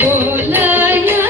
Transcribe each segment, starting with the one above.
डोलाया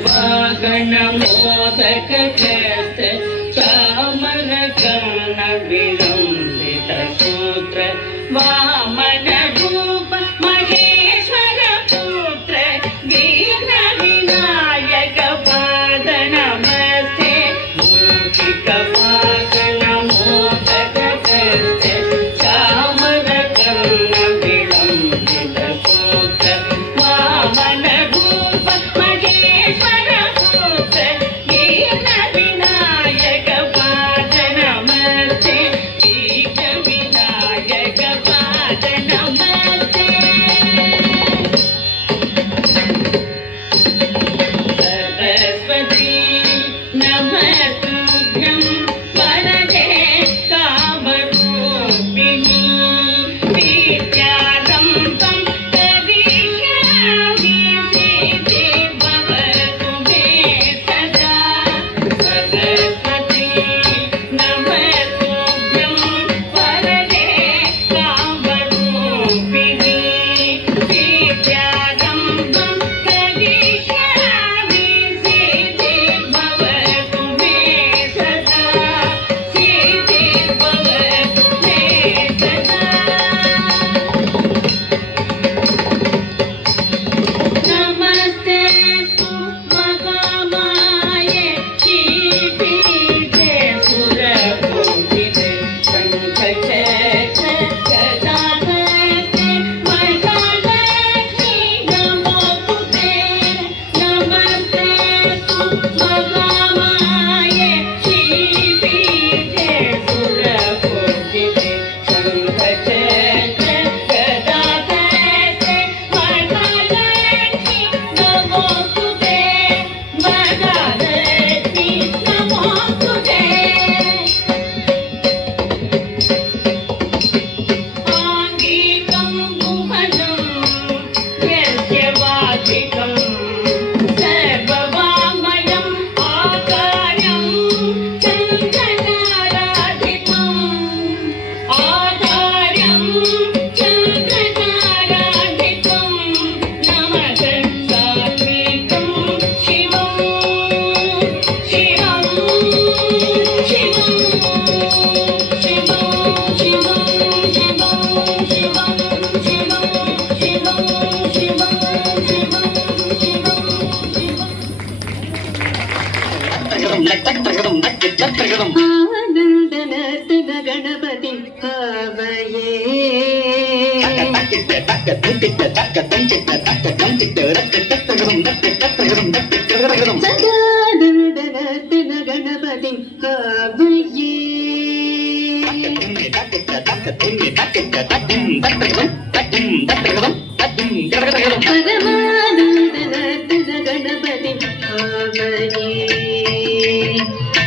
वाहन मोदक चामर कर्ण विलंबित सूत्र वामन रूप महेश्वर ಆನಂದನರ್ತನ ಗಣಪತಿ ಭಾವಯೇ ಸದಾನಂದನರ್ತನ ಗಣಪತಿ ಭಾವಯೇ ಪರಮಾನಂದನರ್ತನ ಗಣಪತಿ ಭಾವಯೇ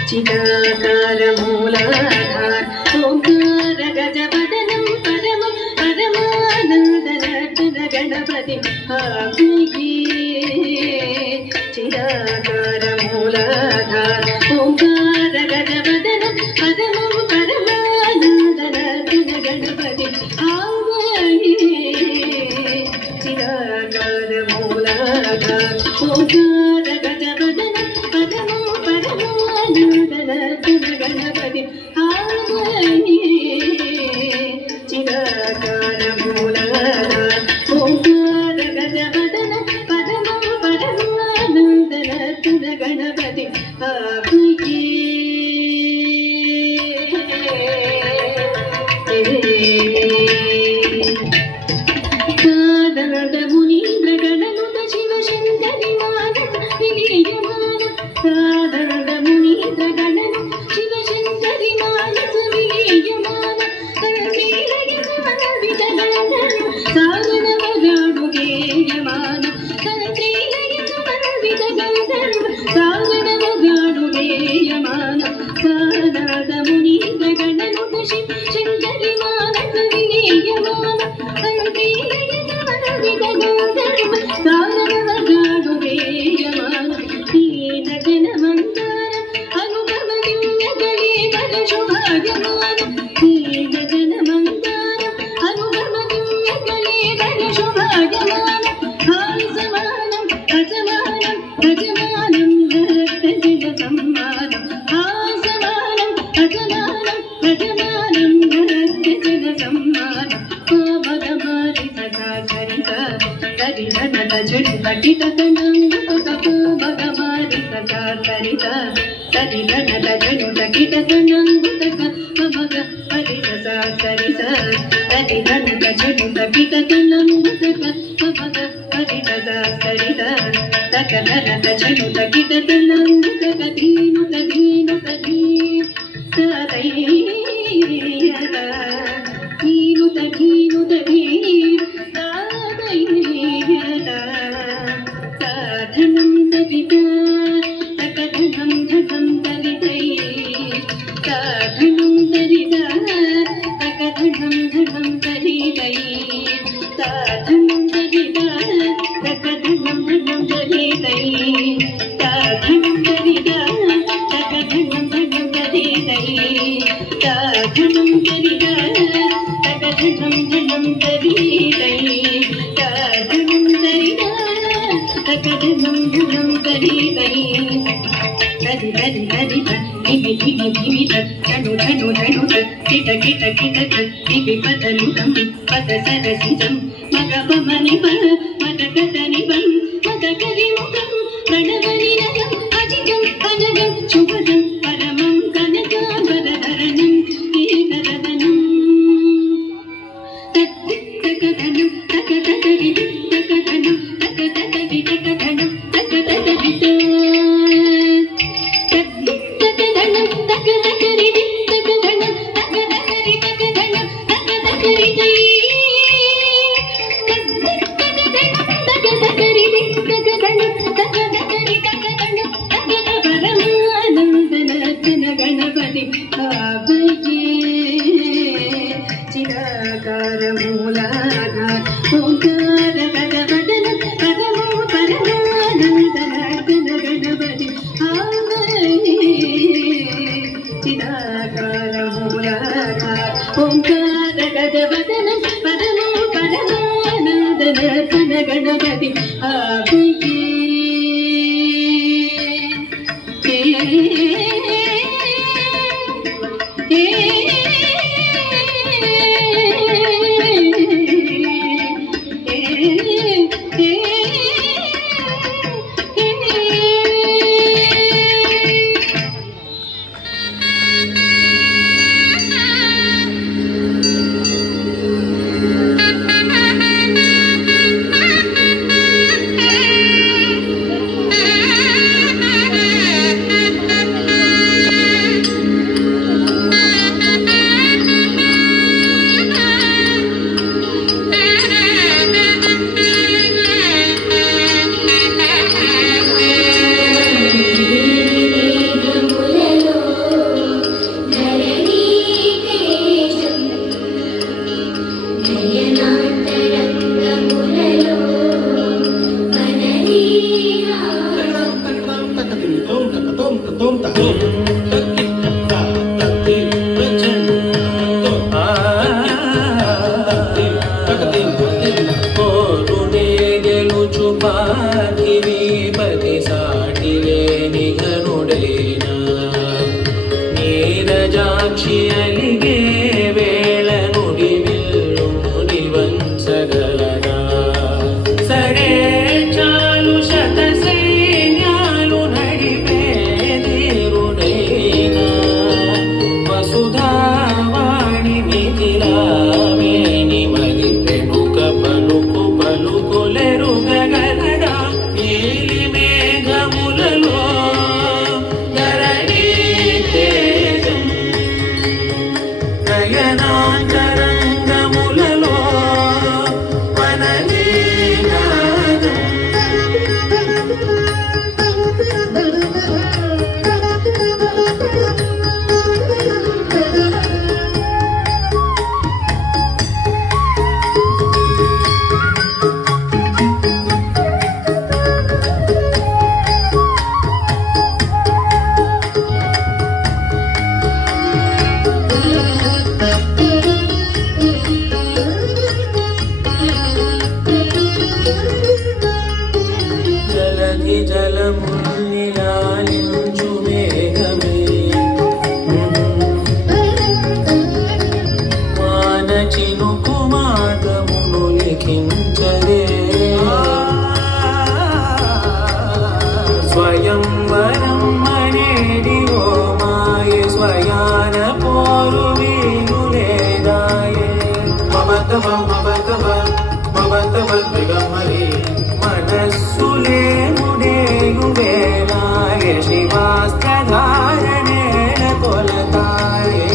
ಚಿದಾಕಾರ ಮೂಲಾಧಾರ ಓಂಕಾರ ಗಜವದನಂ ಪರಮಂ ಪರಮಾನಂದನರ್ತನ ಗಣಪತಿ ಭಾವಯೇ ಚಿದಾಕಾರ ಮೂಲಾಧಾರ ಓಂಕಾರ ಗಜವದನಂ ಪರಮಂ ಪರಮಾನಂದನರ್ತನ ಗಣಪತಿ ಭಾವಯೇ ಚಿದಾಕಾರ ಮೂಲಾಧಾರ ಓಂಕಾರ ಗಜವದನಂ ಪರಮಂ ಪರಮಾನಂದನರ್ತನ ಗಣಪತಿ ಭಾವಯೇ ಚಿದಾಕಾರ ಮೂಲಾಧಾರ ಓಂಕಾರ ಗಜವದನಂ ಪರಮಂ ಪರಮಾನಂದನರ್ತನ ಗಣಪತಿ ಭಾವಯೇ ಸಾಧನದ ಮುನೀಂದ್ರ ಗಣನುತ ಶಿವಶಂಕರಿ ಮಾನಸ ವಿಲೀಯಮಾನ ಸಾಧನದ ಮುನೀಂದ್ರ ಗಣನು ಶಿವಶಂಕರಿ ಮಾನಸ ವಿಲೀಯಮಾನ ಕರಮೇಲಗೆ ಸಮನ್ವಿತಗಳನ್ನು ಸಾಧನ ಮಗಾಡುಗೇಯಮಾನ ಕರಮೇಲಗೆ ಸಮನ್ವಿತಗಳನ್ನು ಸಾಧನ ಮಗಾಡುಗೇಯಮಾನ ಸಾಧನದ ಮುನೀಂದ್ರ ಗಣನುತ ಶಿವಶಂಕರಿ ಮಾನಸ ವಿಲೀಯಮಾನ ಕರಮೇಲಗೆ ಸಮನ್ವಿತಗಳನ್ನು ಸಾಧನ ಮಗಾಡುಗೇಯಮಾನ ಹೀನ ಜನಮಂದಾರ ಅನುಗಮನಿಂದಲೇ ಬಲ ಶುಭಾಗಮಾನ ಹೀನ ಜನಮಂದಾರ ಅನುಗಮನಿಂದಲೇ ಬಲ ಶುಭಾಗಮಾನ ಹಾಸಮಾನಂ ಅಜಮಾನಂ ಅಜಮಾನಂ ಭಕ್ತಜನ ಸಮ್ಮಾನಂ ಹಾಸಮಾನಂ ಅಜಮಾನಂ ಅಜಮಾನಂ ಭಕ್ತಜನ ಸಮ್ಮಾನಂ ಕೋಮಗಮಾರಿ ಸದಾ ಸರಿತ ಸರಿಧನದ ಜಡು ಕಟಿತ ಕಣಂಗ ಕೋಮಗಮಾರಿ ಸದಾ ಸರಿತ ಸರಿಧನದ ಜಡು ಕಟಿತ ಕಣಂಗುತಕ ಮಗ ಹರಿತ ಸರಿತ ಸರಿಧನದ ಜಡು ಕಟಿತ ಕಣಂಗುತಕ ಮಗ ಹರಿತ ಸರಿತ ಸಕಲನದ ಜಡು ಕಟಿತ ಕಣಂಗುತಕ ದೀನು ದೀನು ದೀ ಸದೈಯದ ನೀನು ದೀನು ದೀರ್ ಸದೈಯದ ಸಾಧನಂ ದರಿತ ತಕಧನಂ ಧಕಂ ದರಿತೈ ಸಾಧನಂ ದರಿತ ತಕಧನಂ ಧಕಂ ದರಿತೈ ಸಾಧನಂ ದರಿತ ತಕಧನಂ ಧಕಂ ದರಿತೈ ಸಾಧನಂ ದರಿತ ತಕಧನಂ ಧಕಂ ದರಿತೈ ಸಾಧನಂ ದರಿತ ತಕಧನಂ ಧಕಂ ದರಿತೈ ಸಾಧನಂ ದರಿತ ತಕಧನಂ ಧಕಂ ದರಿತೈ ಧರಿ ಧರಿ ಧರಿ ಧಿಮಿ ಧಿಮಿ ಧಿಮಿ ಧನು ಧನು ಧನು ಕಿಟ ಕಿಟ ಕಿಟ ದಿವಿ ಪದನು ತಂ ಪದ ಸರಸಿಜಂ ಮಗ ಪಮನಿ ಪ ಮದ ಕದನಿ ಬಂ ಮದ ಕರಿ ಮುಖಂ ಪ್ರಣವನಿ ನಗಂ ಅಜಿಜಂ ಅನಗಂ ಶುಭದಂ ಪರಮಂ ಕನಕಾಂಬರಧರಣಂ ಏಕರದನಂ ತಕ್ಕದನು ತಕ್ಕದರಿ ತಕ್ಕದನು ತಕ್ಕದರಿ ತಕ್ಕದನು ತಕ್ಕದರಿ ಪರಮಾನಂದನರ್ತನ ಗಣಪತಿ ಭಾವಯೇ ಚಿದಾಕಾರ ಮೂಲಾಧಾರ ಓಂಕಾರ ಗಜವದನ ಪರಮೋ ಪರಮಾನಂದನರ್ತನ ಗಣಪತಿ ಭಾವಯೇ ಚಿದಾಕಾರ ಮೂಲಾಧಾರ ಓಂಕಾರ ಗಜವದನ ಪರಮೋ ಪರಮಾನಂದನರ್ತನ ಗಣಪತಿ ಭಾವಯೇ భవతవద్విగమరి మనస్సులే ముడేగు వేలాయ శివాస్త్రధారణేణ కొలతాయే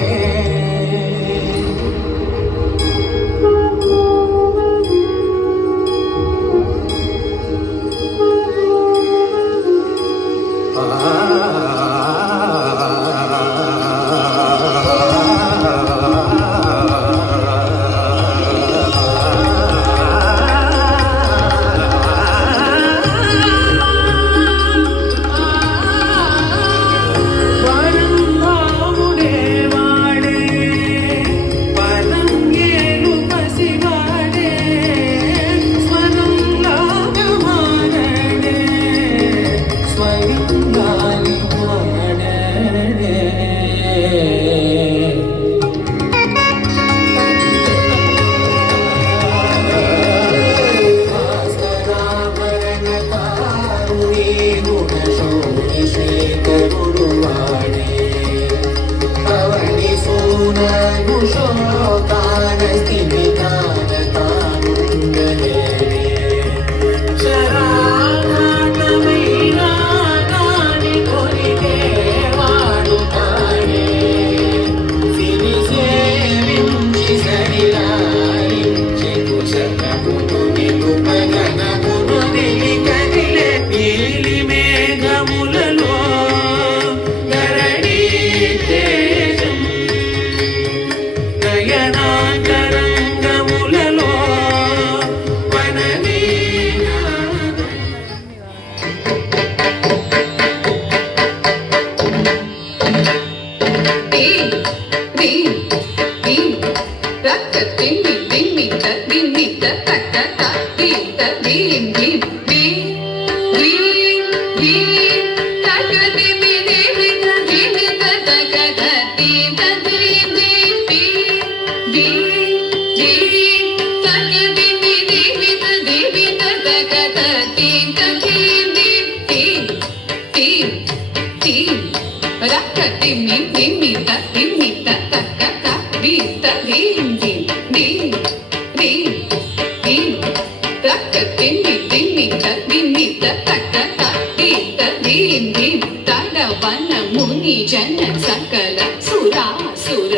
జన సకల సురాసుర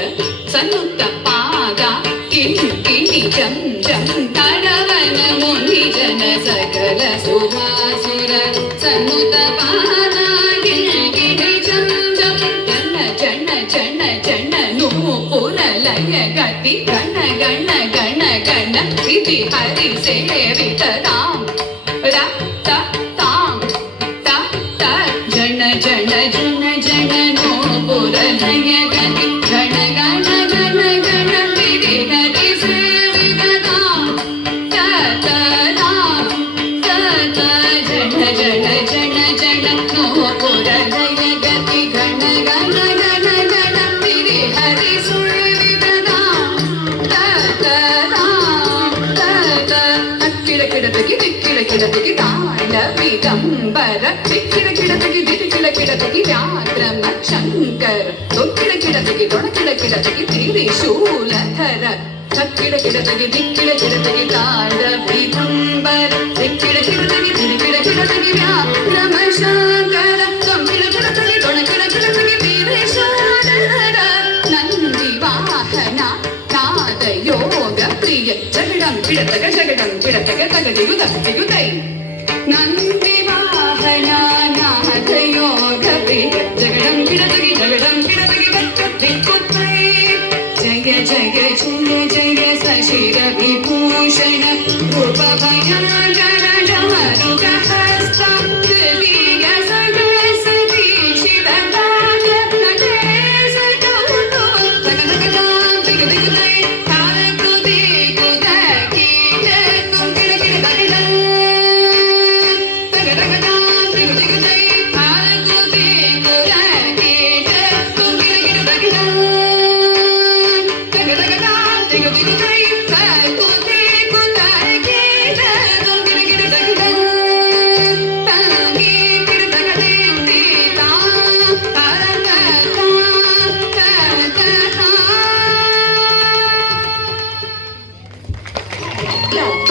సన్నుత పాద కిణి జం జం తడవన ముని జన సకల సురాసుర సన్నుత పాద కిణి జం జం జన జన జన జన నూపురలయ గతి గణ గణ గణ గణ ఇది హరి సేవిత రామ్ రక్త తామ్ త త జన జన జన జన నూపురలయ గతి గణ గణ గణ గణ ఇది హరి సేవిత రామ్ త త రామ్ త త జన జన జన జన నూపురలయ గతి గణ గణ గణ గణ ఇది హరి సేవిత రామ్ త త రామ్ త త కిడకిడతకి దిక్కిడకిడతకి తాండవిదంబర దిక్కిడకిడతకి దిక్కిడకిడతకి వ్యాఘ్రమ శంకర దొక్కిడకిడతకి దొడకిడకిడతకి త్రిశూలధర చక్కిడకిడతకి దిక్కిడకిడతకి తాండవిదంబర దిక్కిడకిడతకి దిక్కిడకిడతకి వ్యాఘ్రమ శంకర దొక్కిడకిడతకి దొడకిడకిడతకి త్రిశూలధర నంది వాహన నాద యోగ ప్రియ జగడం పిడతగ తగదిగు తగదిగుదై నంది వాహన నాద యోగ ప్రియ జగడం పిడతగి తగదిగుదై జయ జయ జయ జయ శశిర విభూషణ రూప భయంకర డమరుగ హస్త దివ్య సరస్వతి శివదాత నటేశ కౌతుక తగదగదాం దిగుదై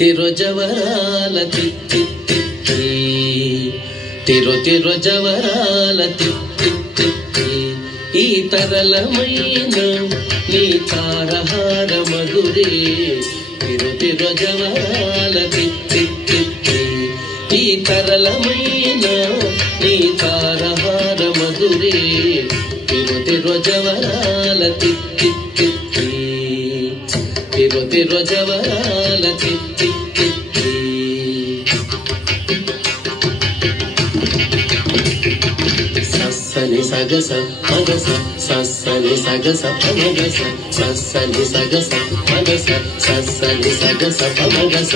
జవరాల తిత్తి తిరు జవరాల తిత్తి ఈ తరళమైన నీ తారహార మధురే తిరు జవరాల తిత్తి ఈ తరళమైన నీ తారహార మధురే తిరు జవరాల తిత్తి తిరు జవరాల తిత్తి సని సగస మగస సని సగస పమగస సని సగస మగస సని సగస పమగస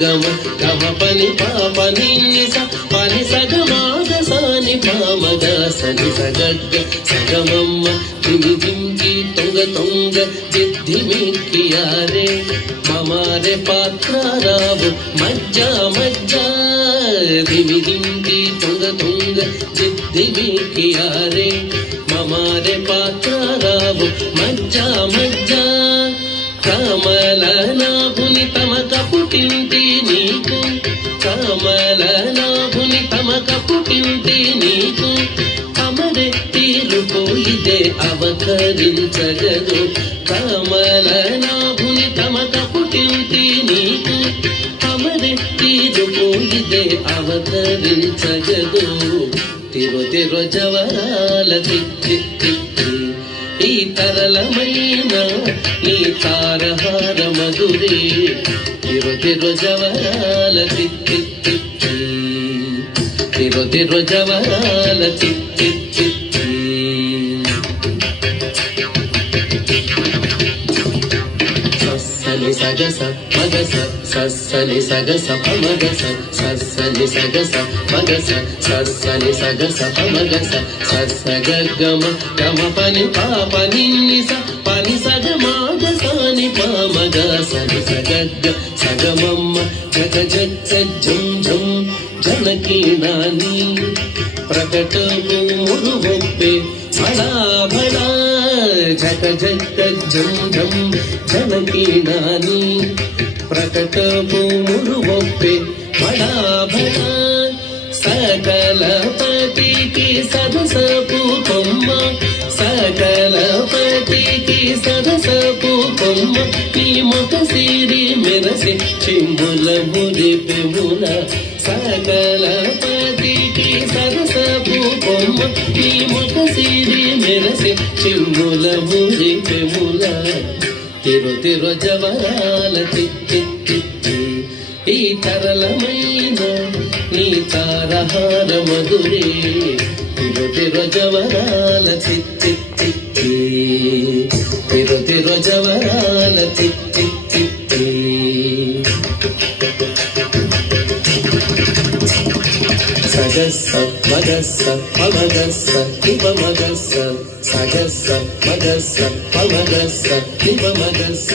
గమ గమ పని పాప నిస పని సగమాగ సని పామగ సని సగగ్గ సగమమ్మ దిమి దింకి తొంగ తొంగ జిద్ది మిక్కియారే మమారే పాత్ర రావు మజ్జ మజ్జ దిమి దింకి తొంగ తొంగ జిద్ది మిక్కియారే మమారే పాత్ర రావు మజ్జ మజ్జ కమల నాభుని తమక పుట్టింటి నీకు కమల నాభుని తమక పుట్టింటి నీకు అమరే తీరుపోయిదే అవతరించగదు కమల నాభుని తమక పుట్టింటి నీకు అమరే తీరుపోయిదే అవతరించగదు తిరు జవరాల తిత్తి ఈ తరళమైన నీ తారహార మధురే తిరు జవరాల తిత్తి తిరు జవరాల తిత్తి సని సగస మగస సని సగస పమగస సని సగస మగస సని సగస పమగస గమ గమ పని పాప నిస పని సగమాగ సని పామగ సని సగగ్గ సగమమ్మ జగ జగ జం జం జనకీ నాని ప్రకట మురువొప్పే భళా భళా జగ జగ జం జం జనకీ నాని ప్రకట మురువొప్పే భళా భళా సకల పతికి సదసపు కొమ్మ సకల పతికి సదసపు కొమ్మ నీ ముఖ సిరి మెరసి చిమ్ముల మురిపెముల సకల పతికి సదసపు కొమ్మ నీ ముఖ సిరి మెరసి చిమ్ముల మురిపెముల తిరు జవరాల తిత్తి ఈ తరళమైన నీ తారహార మధురే తిరు జవరాల తిత్తి తిరు జవరాల తిత్తి సగస్స మగస్స పమగస్స ఇపమగస్స సగస్స మగస్స పమగస్స ఇపమగస్స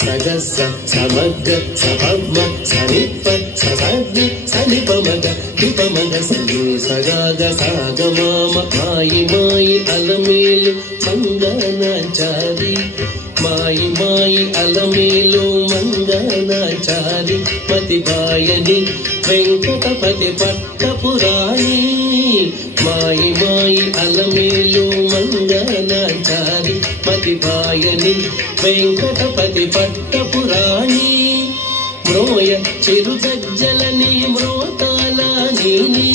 సగస్స సమగ్గ సపమ్మ సనిప్ప ససగ్ని సనిపమగ ఇపమగ సని సగాగ సాగమామ మాయి మాయి అలమేలు మంగనాచారి మాయి మాయి అలమేలు మంగనాచారి మతిబాయని వెంకటపతి పట్టపురాణి మాయి మాయి అలమేలు మంగనాచారి మతిబాయని వెంకటపతి పట్టపురాణి మ్రోయ చిరుగజ్జలని మ్రోతాల నీని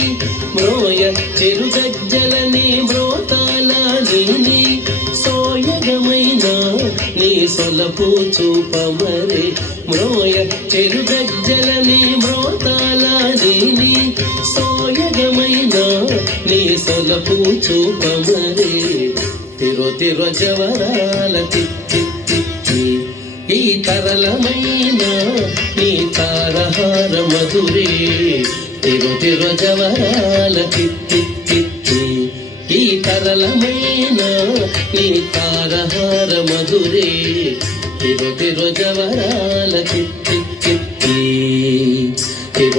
మ్రోయ చిరుగజ్జలని మ్రోతాల నీని సోయగమైన నీ సొలపు చూపమరే మ్రోయ చెరుగజ్జలని మ్రోతాల నీని సోయగమైన నీ సొలపు చూపమరే తిరు జవరాల తిత్తి ఈ తరళమైన నీ తారహార మధురే తిరు జవరాల తిత్తి ఈ తరళమైన నీ తారహార మధురే తిరు జవరాల తిత్తి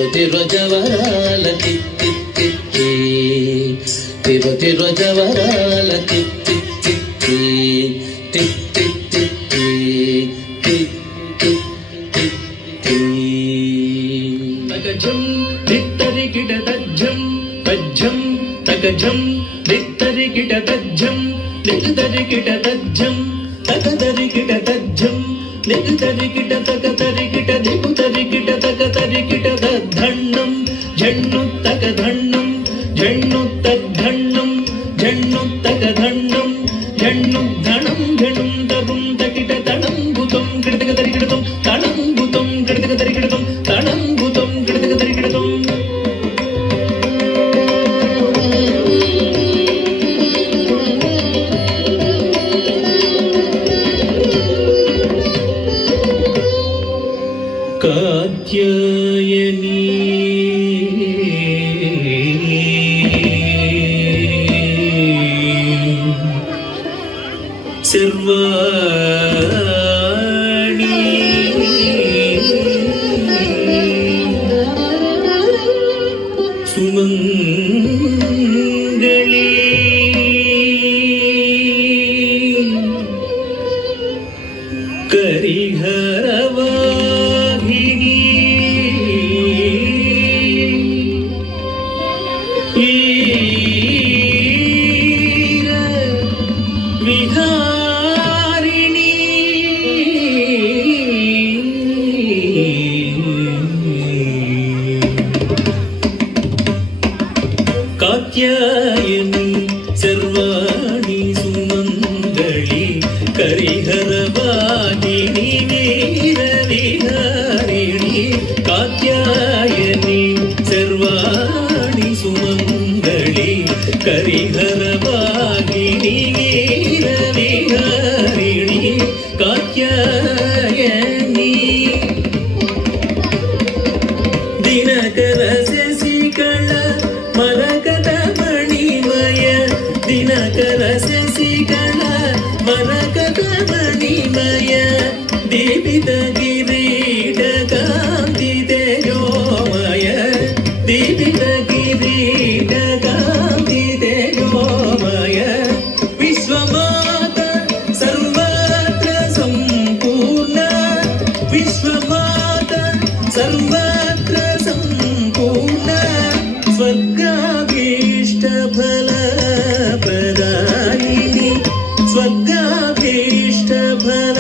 తిరు జవరాల తిత్తి తిరు జవరాల తిత్తి ಝಂ ದಿತ್ತರಿ ಕಿಟ ತಜ್ಜಂ ನಿಗತರಿ ಕಿಟ ತಜ್ಜಂ ತಗತರಿ ಕಿಟ ತಜ್ಜಂ ನಿಗತರಿ ಕಿಟ ತಗತರಿ ಕಿಟ ದಿಗುತರಿ ಕಿಟ ತಗತರಿ ಕಿಟ ತದ್ಧಣ್ಣಂ ಝಣ್ಣು ತಗಧಣ್ಣಂ ಝಣ್ಣು ತದ್ಧಣ್ಣಂ ಝಣ್ಣು ತಗಧಣ್ಣಂ ಝಣ್ಣು ಧಣಂ ಝಣುಂ ತರುಂ ತಕಿಟ ತಣಂಬುತಂ ಕಿಡತಗತರಿ ಕಿಡತಂ ತಣಂಬುತಂ ಕಿಡತಗತರಿ ಕಿಡತಂ ತಣಂಬುತಂ ಕಿಡತಗತರಿ ಕಿಡತಂ ಕಾತ್ಯಾಯನಿ ಸರ್ವಾಣಿ ಸುಮಂಗಳಿ ಕರಿಹರವಾಹಿನಿ ವೀರ ವಿಹಾರಿಣಿ ಕಾತ್ಯಾಯನಿ ಸರ್ವಾಣಿ ಸುಮಂಗಳಿ ಕರಿಹರವಾಹಿನಿ ವೀರ ವಿಹಾರಿಣಿ ಕಾತ್ಯಾಯನಿ ಸರ್ವಾಣಿ ಸುಮಂಗಳಿ ಕರಿಹರವಾಹಿನಿ ವೀರ ವಿಹಾರಿಣಿ ಕಾತ್ಯಾಯನಿ ದಿನಕರ ಶಶಿಕಳ ಮರಕದ ಮಣಿಮಯ ದಿನಕರ ಶಶಿಕಳ ಮರಕದ ಮಣಿಮಯ ದೀಪಿತ ಕಿರೀಟ ಕಾಂತಿ ತೇಜೋಮಯ ದೀಪಿತ ಕಿರೀಟ ಕಾಂತಿ ತೇಜೋಮಯ ವಿಶ್ವಮಾತ ಸರ್ವತ್ರ ಸಂಪೂರ್ಣ ವಿಶ್ವಮಾತ ಸರ್ವತ್ರ ಸಂಪೂರ್ಣ ಸ್ವರ್ಗಾಭೀಷ್ಟ ಫಲ ಪ್ರದಾಯಿನಿ ಸ್ವರ್ಗಾಭೀಷ್ಟ ಫಲ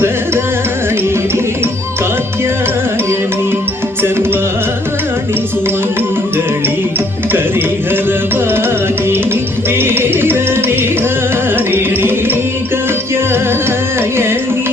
ಪ್ರದಾಯಿನಿ ಕಾತ್ಯಾಯನಿ ಸರ್ವಾಣಿ ಸುಮಂಗಳಿ ಕರಿಹರವಾಹಿನಿ ವೀರ ವಿಹಾರಿಣಿ ಕಾತ್ಯಾಯನಿ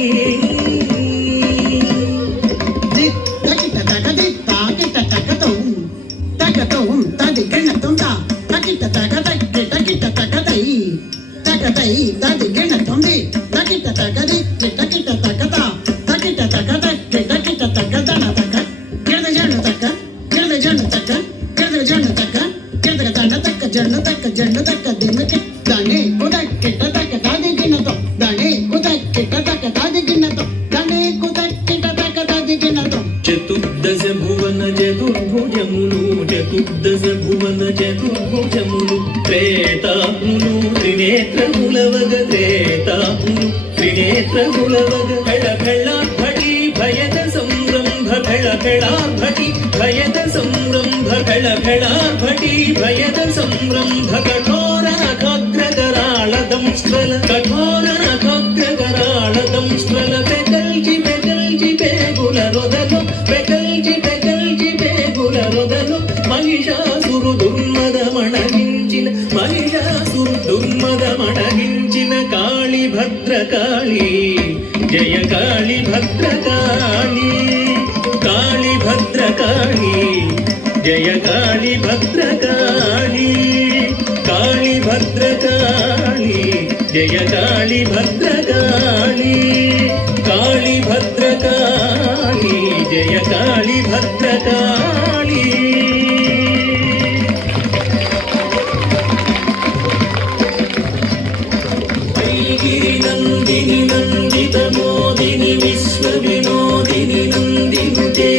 చతుర్దశ భువన చతుర్భుజములు చతుర్దశ భువన చతుర్భుజములు త్రేతాత్ములు త్రినేత్రములవగ త్రేతాత్ములు త్రినేత్రములవగ ఫళఫళార్భటి భయద సంరంభ ఫళఫళార్భటి భయద సంరంభ ఫళఫళార్భటి భయద సంరంభ కఠోర నఖాగ్రకరాళ దంస్ట్రల కఠోర నఖాగ్రకరాళ దంస్ట్రల పెకల్చి పెకల్చి పేగుల రొదలు పెకల్చి పెకల్చి పేగుల రొదలు మహిషాసురు దుర్మదమణగించిన మహిషాసురు దుర్మదమణగించిన కాళి భద్రకాళి జయ కాళి భద్రకాళి కాళి భద్రకాళి జయ కాళి భద్రకాళి కాళి భద్రకాళి జయ కాళి భద్రకాళి కాళి భద్రకాళి జయ కాళి భద్రకాళి ఐగిరి నందిని నందిత మోదిని విశ్వ వినోదిని నందినుతే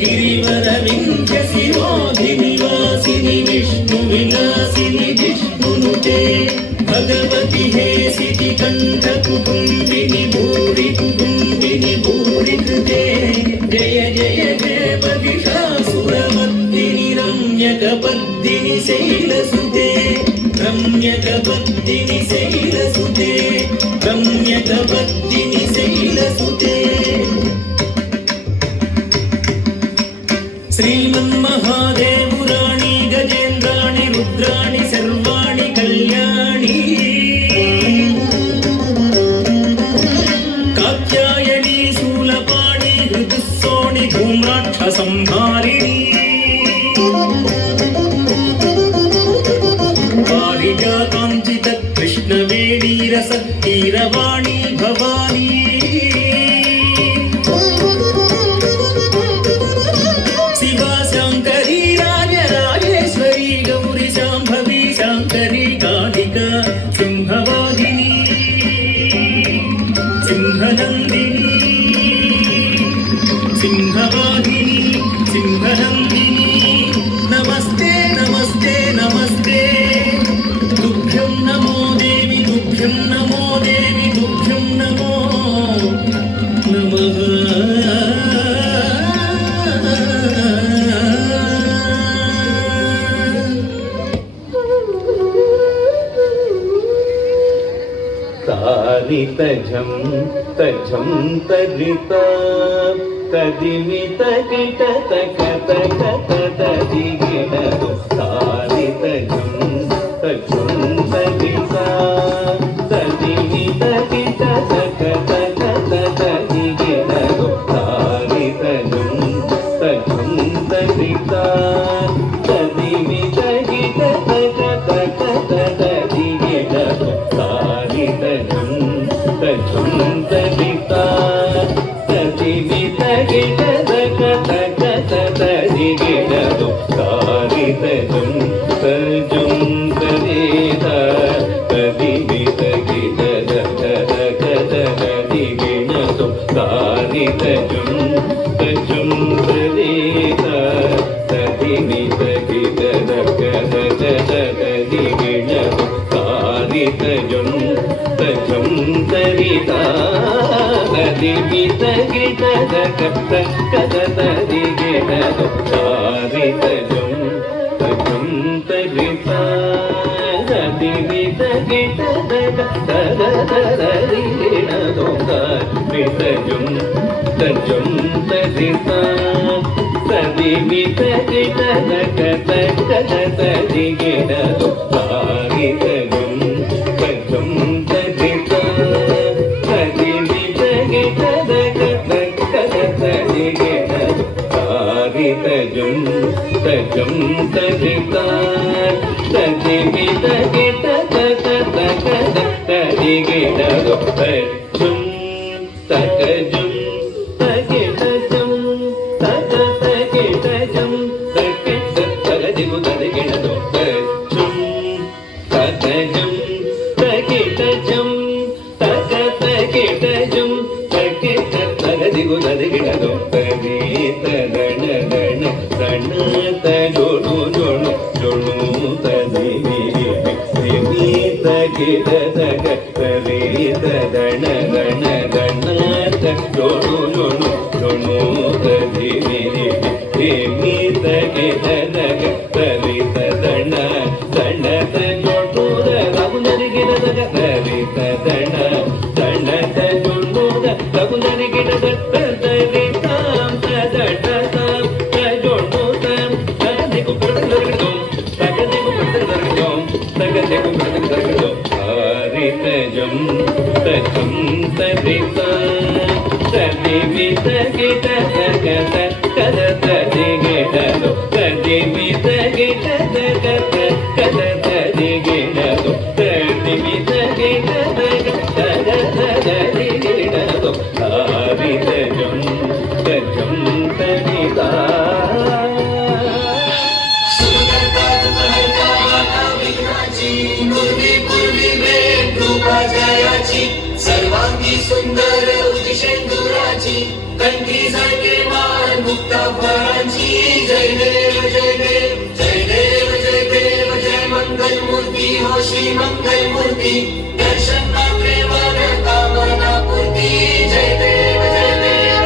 గిరివర వింధ్య శిరోధిని వాసిని విష్ణు విలాసిని జిష్ణునుతే భగవతి హే సిటి కంఠ కుటుంబిని భూరి కుటుంబిని భూరి కృతే జయ జయ జయ మహిషాసురమర్దిని రమ్యకపర్దిని శైలసుతే रम्यकवर्तिनि शैलसुते रम्यकवर्तिनि शैलसुते श्रीमन्महादेवुराणि गजेन्द्राणि रुद्राणि सर्वाणि कल्याणि कात्यायनी शूलपाणि ऋतुसोणि धूम्राक्षसंहारिणी पारिजाताञ्चित कृष्णवेणीरसत्कीरवाणी भवानी शिवा शाङ्करी राजराजेश्वरी गौरी शाम्भवी शाङ्करी कालिका सिंहवाहिनी सिंहनन्दिनी सिंहवाहिनी सिंहनन्दिनी नमस्ते नमस्ते नमस्ते तुभ्यं नमो देवी तुभ्यं नमो देवी तुभ्यं नमो नमः तारितझं तझं तरिता तदिमितकिट तक तक तदिगिण तारितझं तझं तरिता तदिमितकिट तक तक तदिगिण तारितझं तझं तरिता तदिमितकिट तक तक तदिगिण तारितझं तझं तरिता तदिमितकिट तक तक तदिगिण तारितझं तझं तरिता तदिमितकिट तक तक तदिगिण तारितझं तझं तरिता तदिमितकिट तक तक तदिगिण तारितझं तझं तरिता तदिमितकिट तक तक तदिगिण तारितझं तझं तरिता तदिमितकिट तक तक तदिगिण तारितझं तझं तरिता तदिमितकिट तक तक तदिगिण तारितझं तझं तरिता तदिमितकिट तक तक तदिगिण तारितझं तझं तरिता तदिमितकिट तक तक तदिगिण तझं तकजं तकिटजं तक तकिटजं तकिट तगदिगु तदिगिण तझं तकजं तकिटजं तक तकिटजं तकिट तगदिगु तदिगिण तदि तदण दण दण तजोणु जोणु जोणु तदिनि दिनि तकिट तक तदि तदण दण दण तजोणु जोणु जोणु तदिनि दिनि तकिट तक तदि तदण दण तजोणु रघुनरिगिण तक तदि तदण दण तजोणु रघुनरिगिण तक तदि तां तदटतां तजोणु तां तगदिगु प्रदर्गदों तगदिगु प्रदर्गदों तगदिगु प्रदर्गदों तारितझं तझं तरिता तदिमितकिट तक तक तदिगिण तदिमितकिट तक तक तदिगिण तदिमितकिट तक तक तदिगिण तारितझं तझं तरिता सर्वांगी सुंदर उदिशेंदुराची कंठी सारखे मान मुक्ता फळांची जय देव जय देव जय देव जय देव जय मंगल मूर्ती हो श्री मंगल मूर्ती दर्शन मात्रे वन कामना पूर्ती जय देव जय देव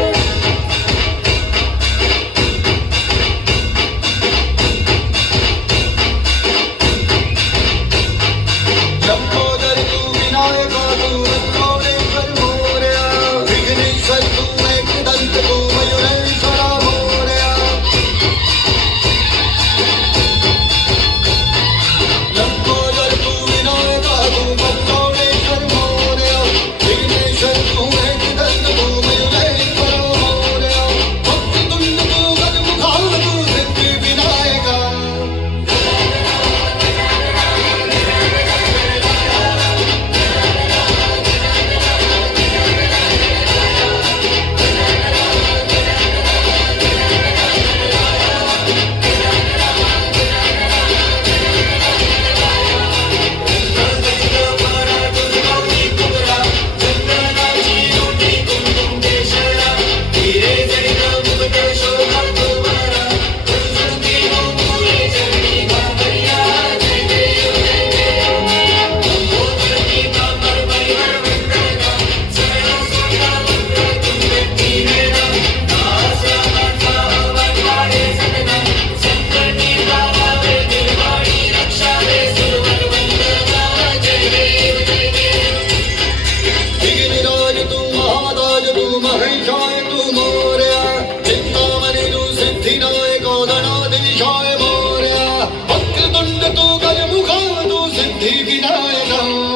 ॐ